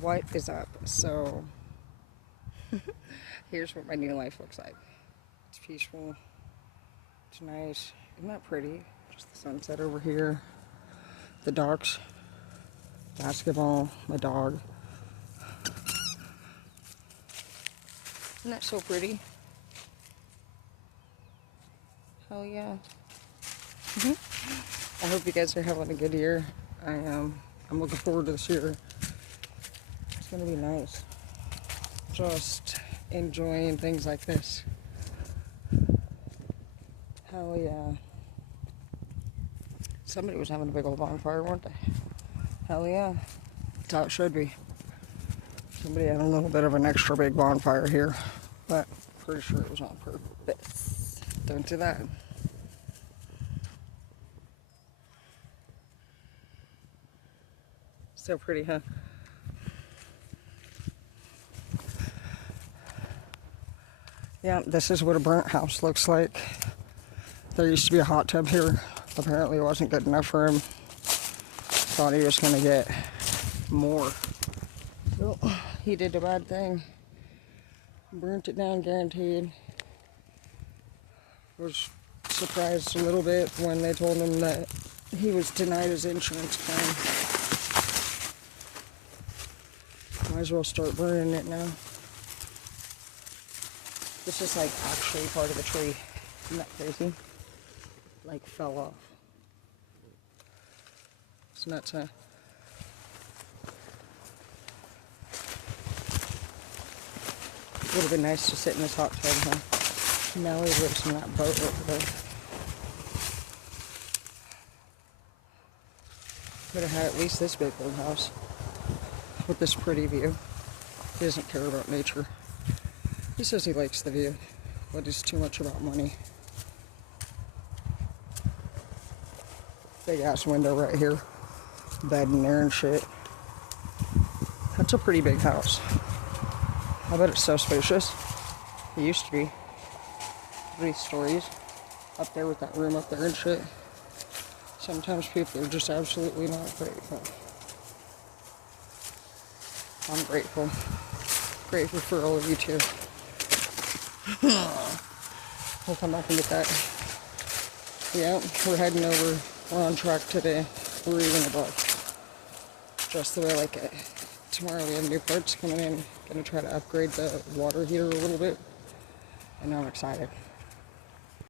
What is up? So, here's what my new life looks like. It's peaceful. It's nice. Isn't that pretty? Just the sunset over here. The dogs. Basketball. My dog. Isn't that so pretty? Hell yeah. I hope you guys are having a good year. I am. I'm looking forward to this year. It's going to be nice. Just enjoying things like this. Hell yeah. Somebody was having a big old bonfire, weren't they? Hell yeah. That's how it should be. Somebody had a little bit of an extra big bonfire here, but pretty sure it was on purpose. Don't do that. So pretty, huh? Yeah, this is what a burnt house looks like. There used to be a hot tub here. Apparently it wasn't good enough for him. Thought he was gonna get more. So he did a bad thing. Burnt it down, guaranteed. Was surprised a little bit when they told him that he was denied his insurance claim. Might as well start burning it now. This is like actually part of the tree. Isn't that crazy? Like fell off. It's nuts, huh? Would have been nice to sit in this hot tub, huh? Now he lives in that boat over there. Could have had at least this big old house with this pretty view. He doesn't care about nature. He says he likes the view, but it's too much about money. Big ass window right here. Bed in there and shit. That's a pretty big house. I bet it's so spacious. It used to be 3 stories up there with that room up there and shit. Sometimes people are just absolutely not grateful. I'm grateful. Grateful for all of you too. We'll come back and get that. Yeah, we're heading over. We're on track today. We're even above. Just the way I like it. Tomorrow we have new parts coming in. Gonna try to upgrade the water heater a little bit. And I'm excited.